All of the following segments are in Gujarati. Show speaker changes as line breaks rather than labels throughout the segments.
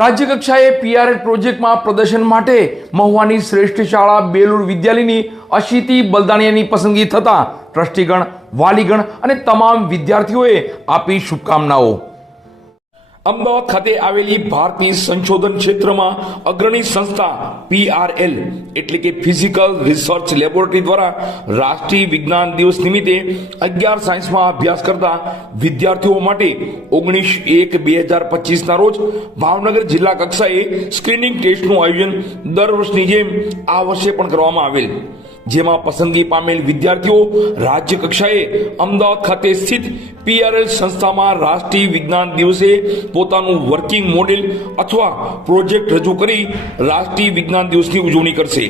રાજ્ય કક્ષાએ પીઆરએલ પ્રોજેક્ટમાં પ્રદર્શન માટે મહુવાની શ્રેષ્ઠ શાળા બેલુર વિદ્યાલયની અશિતી બલદાણિયાની પસંદગી થતાં ટ્રસ્ટીગણ, વાલીગણ અને તમામ વિદ્યાર્થીઓએ આપી શુભકામનાઓ. અમદાવાદ ખાતે આવેલી ભારતીય સંશોધન ક્ષેત્રમાં અગ્રણી સંસ્થા પીઆરએલ એટલે કે ફિઝિકલ રિસર્ચ લેબોરેટરી દ્વારા રાષ્ટ્રીય વિજ્ઞાન દિવસ નિમિત્તે અગિયાર સાયન્સમાં અભ્યાસ કરતા વિદ્યાર્થીઓ માટે ઓગણીસ એક બે હજાર પચીસના રોજ ભાવનગર જિલ્લા કક્ષાએ સ્ક્રીનિંગ ટેસ્ટનું આયોજન દર વર્ષની જેમ આ વર્ષે પણ કરવામાં આવેલ. જેમાં પસંદગી પામેલ વિદ્યાર્થીઓ રાજ્ય કક્ષાએ અમદાવાદ ખાતે સ્થિત પીઆરએલ સંસ્થામાં રાષ્ટ્રીય વિજ્ઞાન દિવસે પોતાનું વર્કિંગ મોડેલ અથવા પ્રોજેક્ટ રજૂ કરી રાષ્ટ્રીય વિજ્ઞાન દિવસની ઉજવણી કરશે.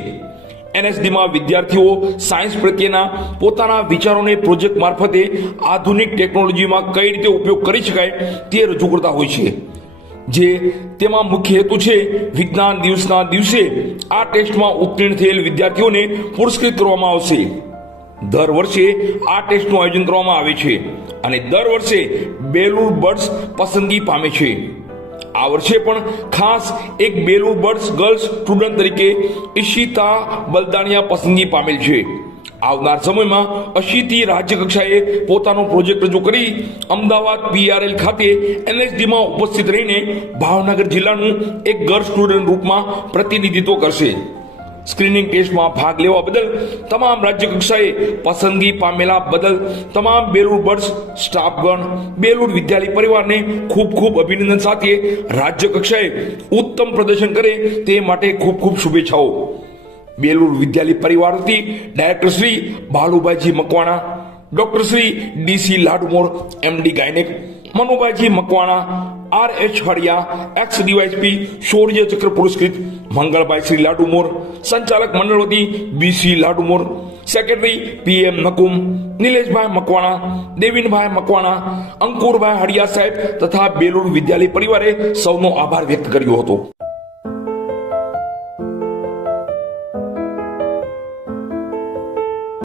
એનએસડીમાં વિદ્યાર્થીઓ સાયન્સ પ્રત્યેના પોતાના વિચારોને પ્રોજેક્ટ મારફતે આધુનિક ટેકનોલોજીમાં કઈ રીતે ઉપયોગ કરી શકાય તે રજૂ કરતા હોય છે. જે તેમાં મુખ્ય હેતુ છે વિજ્ઞાન દિવસના દિવસે આ ટેસ્ટમાં ઉત્તીર્ણ થયેલ વિદ્યાર્થીઓને પુરસ્કૃત કરવામાં આવશે. દર વર્ષે આ ટેસ્ટનું આયોજન કરવામાં આવે છે અને દર વર્ષે બેલુર બર્ડ્સ પસંદગી પામે છે. આ વર્ષે પણ ખાસ એક બેલુર બર્ડ્સ ગર્લ્સ સ્ટુડન્ટ તરીકે ઈશિતા બલદાણિયા પસંદગી પામેલ છે. આવનાર સમયમાં અશીથી રાજ્ય કક્ષાએ પોતાનો પ્રોજેક્ટ રજૂ કરી અમદાવાદ પીઆરએલ ખાતે એનએસડીમાં ઉપસ્થિત રહીને ભાવનગર જિલ્લાનું એક ગર્લ સ્ટુડન્ટ રૂપમાં પ્રતિનિધિત્વ કરશે. સ્ક્રીનિંગ ટેસ્ટમાં ભાગ લેવા બદલ તમામ રાજ્ય કક્ષાએ પસંદગી પામેલા બદલ તમામ બેલુર બર્ડ્સ, સ્ટાફગણ બેલુર વિદ્યાલય પરિવારને ખૂબ ખૂબ અભિનંદન સાથે રાજ્ય કક્ષાએ ઉત્તમ પ્રદર્શન કરે તે માટે ખૂબ ખૂબ શુભેચ્છાઓ. બેલુર વિદ્યાલય પરિવાર વતી director Shri Balubhaiji Makwana, doctor Shri DC Ladumor, MD gynaec, Manubhaiji Makwana R H Haliya ex DYSP Shaurya Chakra પુરસ્કૃત, મંગળભાઈ શ્રી લાડુમોર, સંચાલક મંડળ BC Ladumor, secretary PM Nakum, Nileshbhai Makwana, Devinbhai Makwana, Ankurbhai Haliya સાહેબ તથા બેલુર વિદ્યાલય પરિવારે સૌનો આભાર વ્યક્ત કર્યો હતો.